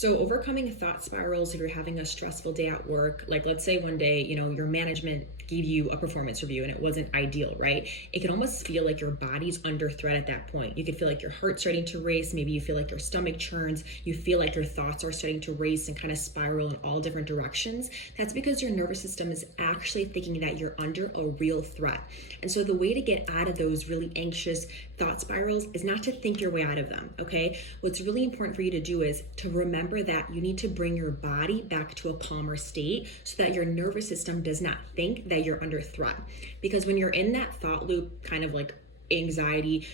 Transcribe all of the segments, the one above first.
So overcoming thought spirals, if you're having a stressful day at work, like let's say one day, your management gave you a performance review and it wasn't ideal, right? It can almost feel like your body's under threat at that point. You could feel like your heart's starting to race. Maybe you feel like your stomach churns. You feel like your thoughts are starting to race and kind of spiral in all different directions. That's because your nervous system is actually thinking that you're under a real threat. And so the way to get out of those really anxious thought spirals is not to think your way out of them, okay? What's really important for you to do is to remember that you need to bring your body back to a calmer state so that your nervous system does not think that you're under threat. Because when you're in that thought loop, kind of like anxiety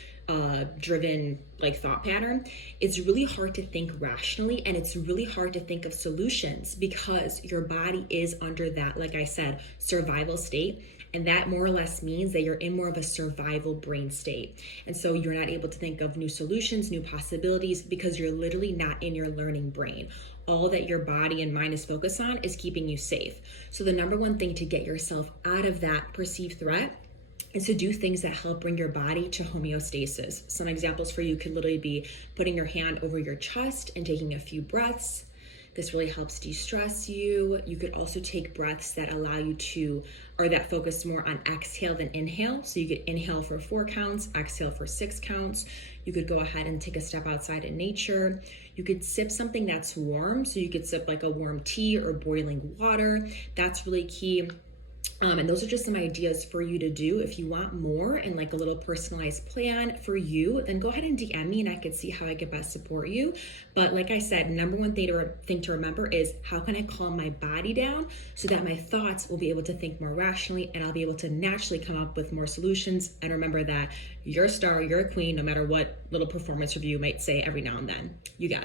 driven like thought pattern, it's really hard to think rationally and it's really hard to think of solutions because your body is under that, like I said, survival state. And that more or less means that you're in more of a survival brain state. And so you're not able to think of new solutions, new possibilities, because you're literally not in your learning brain. All that your body and mind is focused on is keeping you safe. So the number one thing to get yourself out of that perceived threat is to do things that help bring your body to homeostasis. Some examples for you could literally be putting your hand over your chest and taking a few breaths. This really helps de-stress you. You could also take breaths that allow you to, or that focus more on exhale than inhale. So you could inhale for 4 counts, exhale for 6 counts. You could go ahead and take a step outside in nature. You could sip something that's warm. So you could sip like a warm tea or boiling water. That's really key. And those are just some ideas for you to do. If you want more and like a little personalized plan for you, then go ahead and DM me and I could see how I could best support you. But like I said, number one thing to remember is how can I calm my body down so that my thoughts will be able to think more rationally and I'll be able to naturally come up with more solutions. And remember that you're a star, you're a queen, no matter what little performance review might say every now and then. You got it.